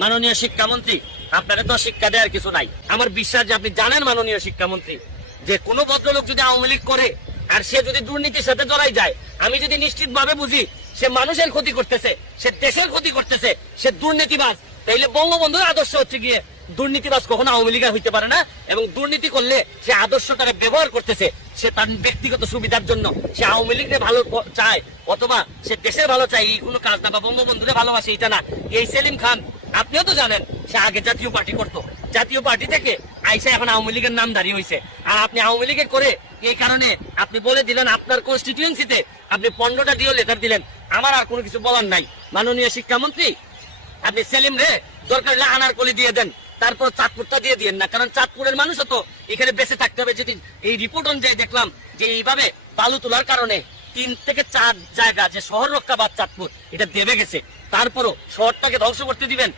মাননীয় শিক্ষামন্ত্রী, আপনারা তো শিক্ষা দেওয়ার কিছু নাই। আমার বিশ্বাস যে আপনি জানেন মাননীয় শিক্ষামন্ত্রী, যে কোনো ভদ্রলোক যদি আওয়ামী লীগ করে আর সে যদি দুর্নীতির সাথে জড়াই যায়, আমি যদি নিশ্চিত ভাবে বুঝি সে মানুষের ক্ষতি করতেছে, সে দেশের ক্ষতি করতেছে, সে দুর্নীতিবাজ, তাইলে বঙ্গবন্ধুর আদর্শ হচ্ছে গিয়ে দুর্নীতিবাজ কখনো আওয়ামী লীগের হইতে পারে না। এবং দুর্নীতি করলে সে আদর্শটাকে ব্যবহার করতেছে, সে তার ব্যক্তিগত সুবিধার জন্য সে আওয়ামী লীগের ভালো চায় অথবা সে দেশের ভালো চায়, এই কোনো কাজ না, বা বঙ্গবন্ধুরে ভালোবাসে এটা না। এই সেলিম খান, আপনিও তো জানেন সে আগে জাতীয় পার্টি করতো, জাতীয় পার্টি থেকে আইসা এখন আওয়ামী লীগের নাম দাঁড়িয়ে হয়েছে। আর আপনি আওয়ামী লীগের করে এই কারণে আপনি বলে দিলেন আপনার কনস্টিটিউয়েন্সিতে আপনি 15টা দিয়েও লেটার দিলেন। আমার আর কোনো কিছু বলার নাই। মাননীয় শিক্ষামন্ত্রী, আপনি সেলিম রে দরকার হলে আনারকলি দিয়ে দেন, তারপর চাঁদপুরটা দিয়ে দিয়েন না, কারণ চাঁদপুরের মানুষও তো এখানে বেঁচে থাকতে হবে। যদি এই রিপোর্ট অনুযায়ী দেখলাম যে এইভাবে বালু তোলার কারণে 3 থেকে 4 জায়গা যে শহর রক্ষা বা চাঁদপুর এটা দেবে গেছে, তারপরও শহরটাকে ধ্বংস করতে দিবেন।